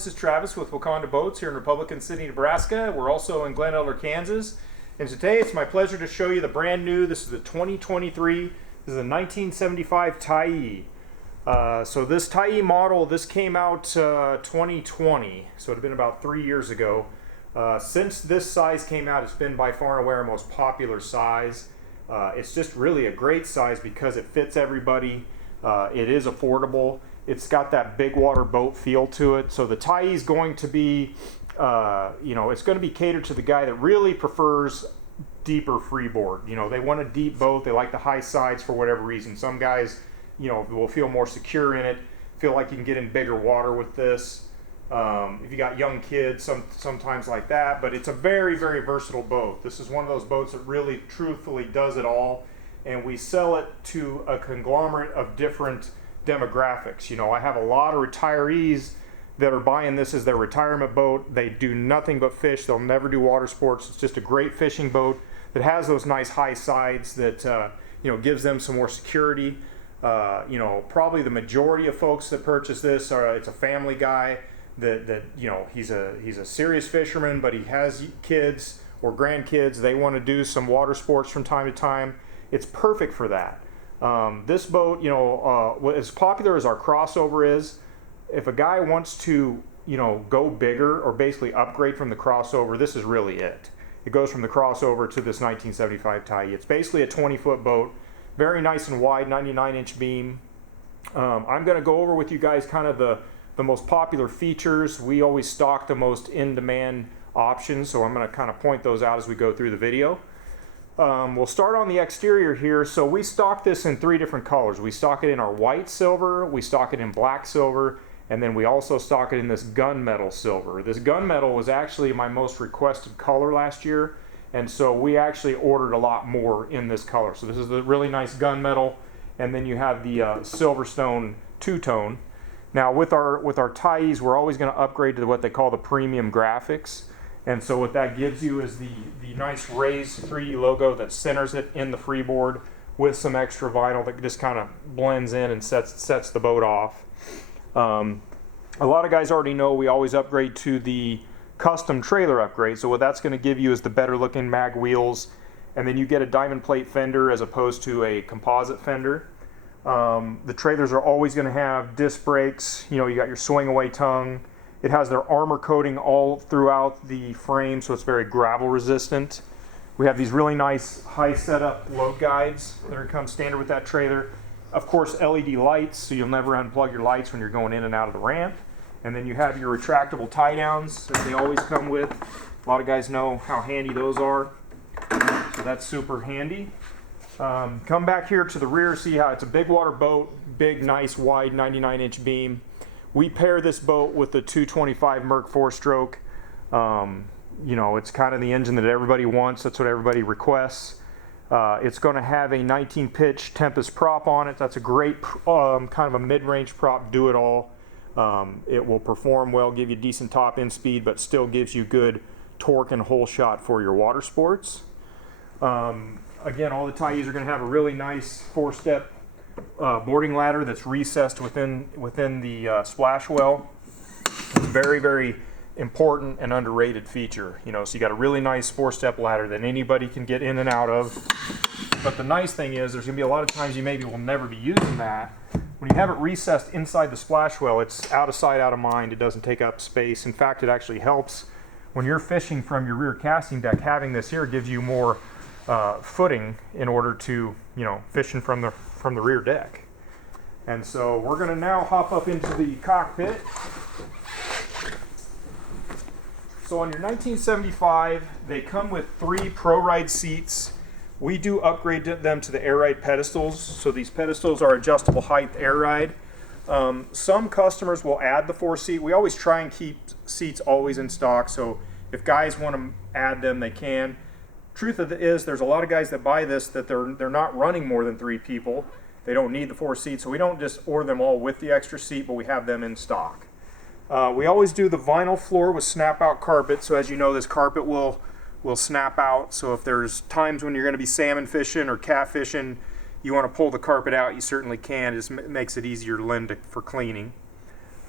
This is Travis with Waconda Boats here in Republican City, Nebraska. We're also in Glen Elder, Kansas. And today it's my pleasure to show you the brand new, this is the 2023, this is a 1975 Tyee. So this Tyee model, this came out 2020, so it had been about 3 years ago. Since this size came out, it's been by far and away our most popular size. It's just really a great size because it fits everybody. It is affordable. It's got that big water boat feel to it. So the Tyee is going to be, it's going to be catered to the guy that really prefers deeper freeboard. You know, they want a deep boat. They like the high sides for whatever reason. Some guys, will feel more secure in it, feel like you can get in bigger water with this. If you got young kids, sometimes like that. But it's a very, very versatile boat. This is one of those boats that really, truthfully does it all. And we sell it to a conglomerate of different demographics. I have a lot of retirees that are buying this as their retirement boat. They do nothing but fish. They'll never do water sports. It's just a great fishing boat that has those nice high sides that gives them some more security. Probably the majority of folks that purchase this it's a family guy that he's a serious fisherman, but he has kids or grandkids. They want to do some water sports from time to time. It's perfect for that. This boat, as popular as our crossover is, if a guy wants to, go bigger or basically upgrade from the crossover, this is really it. It goes from the crossover to this 1975 Tyee. It's basically a 20-foot boat, very nice and wide, 99-inch beam. I'm going to go over with you guys kind of the most popular features. We always stock the most in-demand options, so I'm going to kind of point those out as we go through the video. We'll start on the exterior here. So we stock this in 3 different colors. We stock it in our white silver, we stock it in black silver, and then we also stock it in this gunmetal silver. This gunmetal was actually my most requested color last year, and so we actually ordered a lot more in this color. So this is the really nice gunmetal, and then you have the Silverstone two-tone. Now with our Tyees, we're always going to upgrade to what they call the premium graphics. And so what that gives you is the nice raised 3D logo that centers it in the freeboard with some extra vinyl that just kind of blends in and sets the boat off. A lot of guys already know we always upgrade to the custom trailer upgrade. So what that's going to give you is the better looking mag wheels, and then you get a diamond plate fender as opposed to a composite fender. The trailers are always going to have disc brakes. You got your swing away tongue. It has their armor coating all throughout the frame, so it's very gravel resistant. We have these really nice high setup load guides that come standard with that trailer. Of course, LED lights, so you'll never unplug your lights when you're going in and out of the ramp. And then you have your retractable tie downs that they always come with. A lot of guys know how handy those are, so that's super handy. Come back here to the rear, see how it's a big water boat, big, nice, wide 99-inch beam. We pair this boat with the 225 Merc 4-stroke. It's kind of the engine that everybody wants. That's what everybody requests. It's going to have a 19-pitch Tempest prop on it. That's a great kind of a mid-range prop, do-it-all. It will perform well, give you decent top-end speed, but still gives you good torque and hole shot for your water sports. Again, all the Tyees are going to have a really nice 4-step boarding ladder that's recessed within the splash well. It's a very, very important and underrated feature. So you got a really nice 4-step ladder that anybody can get in and out of. But the nice thing is there's going to be a lot of times you maybe will never be using that. When you have it recessed inside the splash well, it's out of sight, out of mind. It doesn't take up space. In fact, it actually helps when you're fishing from your rear casting deck. Having this here gives you more footing in order to, fishing from the rear deck. And so we're going to now hop up into the cockpit. So on your 1975, they come with 3 Pro Ride seats. We do upgrade them to the Air Ride pedestals. So these pedestals are adjustable height Air Ride. Some customers will add the 4-seat. We always try and keep seats always in stock. So if guys want to add them, they can. Truth of it is, there's a lot of guys that buy this that they're not running more than 3 people. They don't need the 4 seats, so we don't just order them all with the extra seat, but we have them in stock. We always do the vinyl floor with snap-out carpet. So as you know, this carpet will snap out. So if there's times when you're going to be salmon fishing or catfishing, you want to pull the carpet out, you certainly can. It just makes it easier to lend for cleaning.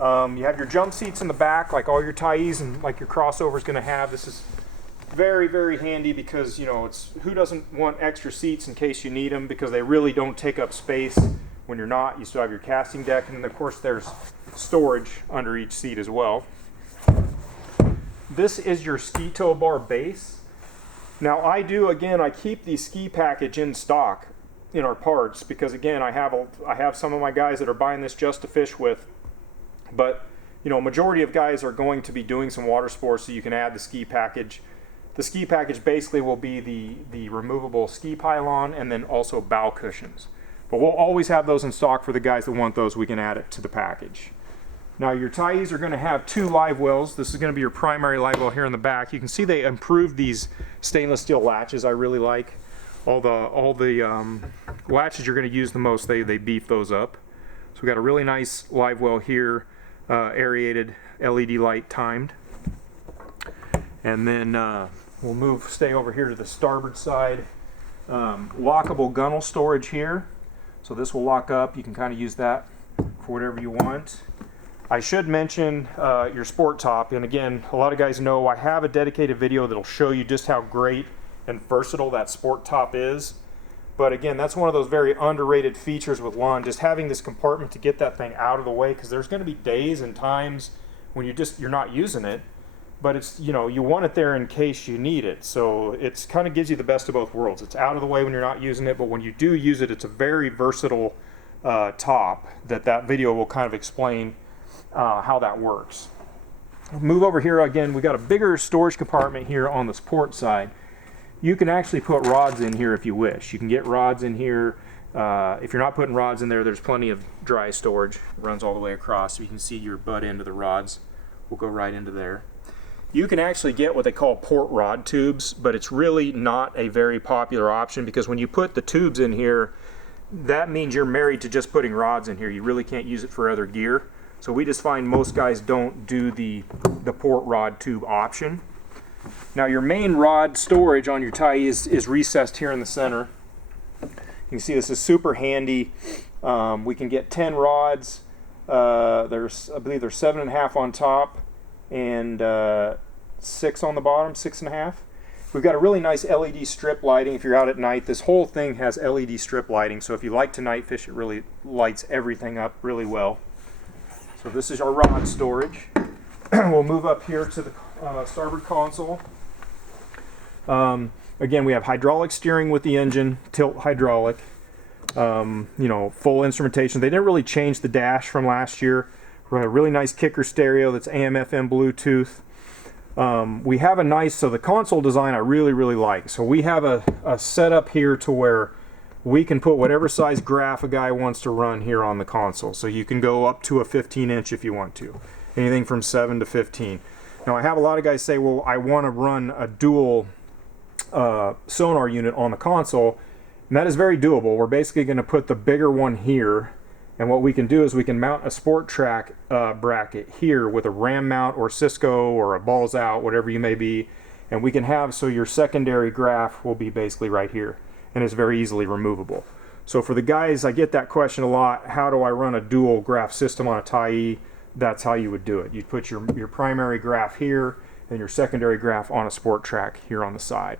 You have your jump seats in the back, like all your Tyees and like your crossover is going to have. This is very, very handy because, you know, it's who doesn't want extra seats in case you need them, because they really don't take up space when you're not. You still have your casting deck, and then of course there's storage under each seat as well. This is your ski tow bar base. Now I keep the ski package in stock in our parts because, again, I have some of my guys that are buying this just to fish with, but you know, majority of guys are going to be doing some water sports, so you can add the ski package. The ski package basically will be the removable ski pylon and then also bow cushions. But we'll always have those in stock for the guys that want those. We can add it to the package. Now your Tyees are going to have 2 live wells. This is going to be your primary live well here in the back. You can see they improved these stainless steel latches. I really like all the latches you're going to use the most. They beef those up. So we got a really nice live well here, aerated, LED light timed. And then we'll stay over here to the starboard side. Lockable gunnel storage here. So this will lock up. You can kind of use that for whatever you want. I should mention your sport top. And again, a lot of guys know I have a dedicated video that'll show you just how great and versatile that sport top is. But again, that's one of those very underrated features with Lund, just having this compartment to get that thing out of the way, because there's going to be days and times when you're not using it. But it's, you know, you want it there in case you need it. So it's kind of gives you the best of both worlds. It's out of the way when you're not using it, but when you do use it, it's a very versatile top that video will kind of explain how that works. Move over here again. We got a bigger storage compartment here on the port side. You can actually put rods in here if you wish. You can get rods in here. If you're not putting rods in there, there's plenty of dry storage. It runs all the way across, so you can see your butt end of the rods will go right into there. You can actually get what they call port rod tubes, but it's really not a very popular option, because when you put the tubes in here, that means you're married to just putting rods in here. You really can't use it for other gear. So we just find most guys don't do the port rod tube option. Now your main rod storage on your Tyee is recessed here in the center. You can see this is super handy. We can get 10 rods. I believe there's 7.5 on top and 6 on the bottom, 6.5. We've got a really nice LED strip lighting if you're out at night. This whole thing has LED strip lighting, so if you like to night fish, it really lights everything up really well. So this is our rod storage. We'll move up here to the starboard console. Again, we have hydraulic steering with the engine, tilt hydraulic, you know, full instrumentation. They didn't really change the dash from last year. We have a really nice kicker stereo that's AM, FM, Bluetooth. We have a nice, so the console design I really, really like. So we have a setup here to where we can put whatever size graph a guy wants to run here on the console. So you can go up to a 15-inch if you want to. Anything from 7 to 15. Now I have a lot of guys say, well, I want to run a dual sonar unit on the console, and that is very doable. We're basically going to put the bigger one here, and what we can do is we can mount a sport track bracket here with a ram mount or Cisco or a balls out, whatever you may be, and we can have, so your secondary graph will be basically right here, and it's very easily removable. So for the guys, I get that question a lot, how do I run a dual graph system on a Tyee? That's how you would do it. You'd put your primary graph here and your secondary graph on a sport track here on the side.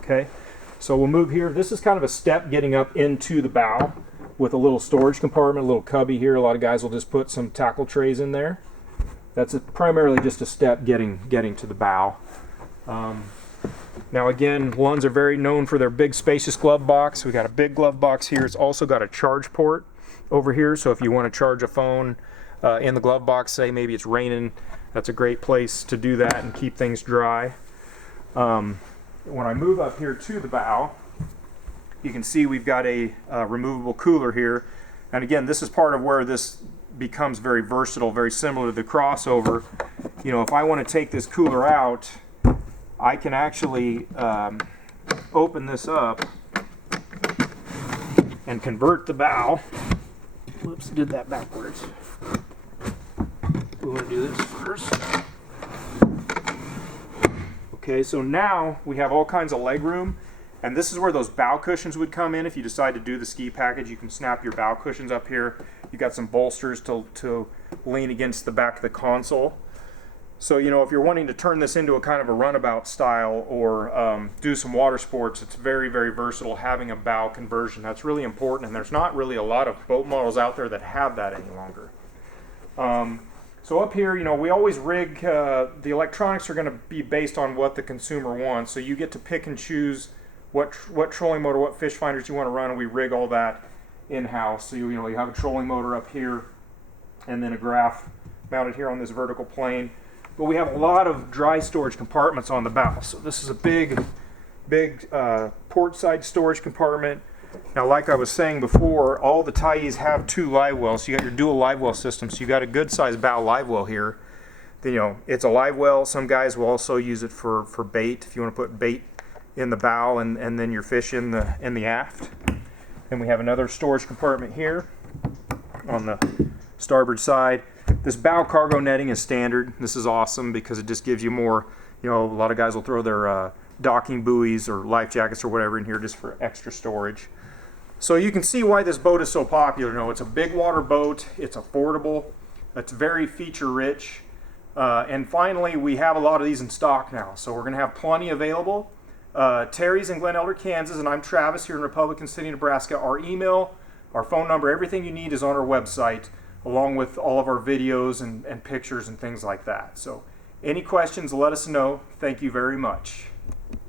Okay, so we'll move here. This is kind of a step getting up into the bow with a little storage compartment, a little cubby here. A lot of guys will just put some tackle trays in there. That's primarily just a step getting to the bow. Now again, Lunds are very known for their big spacious glove box. We got a big glove box here. It's also got a charge port over here, so if you want to charge a phone in the glove box, say maybe it's raining, that's a great place to do that and keep things dry. When I move up here to the bow, you can see we've got a removable cooler here, and again, this is part of where this becomes very versatile, very similar to the crossover. You know, if I want to take this cooler out, I can actually open this up and convert the bow. Whoops, did that backwards. We want to do this first. Okay, so now we have all kinds of leg room, And this is where those bow cushions would come in. If you decide to do the ski package, you can snap your bow cushions up here. You got some bolsters to lean against the back of the console. So, you know, if you're wanting to turn this into a kind of a runabout style or do some water sports, it's very, very versatile having a bow conversion. That's really important, and there's not really a lot of boat models out there that have that any longer. So up here, you know, we always rig, the electronics are going to be based on what the consumer wants. So you get to pick and choose what trolling motor, what fish finders you want to run, and we rig all that in-house. So you have a trolling motor up here and then a graph mounted here on this vertical plane. But we have a lot of dry storage compartments on the bow. So this is a big port side storage compartment. Now, like I was saying before, all the Tyees have 2 live wells. So you got your dual live well system. So you got a good sized bow live well here. Then, you know, it's a live well. Some guys will also use it for bait. If you want to put bait in the bow and then your fish in the aft. And we have another storage compartment here on the starboard side. This bow cargo netting is standard. This is awesome because it just gives you more, you know, a lot of guys will throw their docking buoys or life jackets or whatever in here just for extra storage. So you can see why this boat is so popular. You know, it's a big water boat, it's affordable, it's very feature rich, and finally we have a lot of these in stock now. So we're going to have plenty available. Terry's in Glen Elder, Kansas, and I'm Travis here in Republican City, Nebraska. Our email, our phone number, everything you need is on our website, along with all of our videos and pictures and things like that. So any questions, let us know. Thank you very much.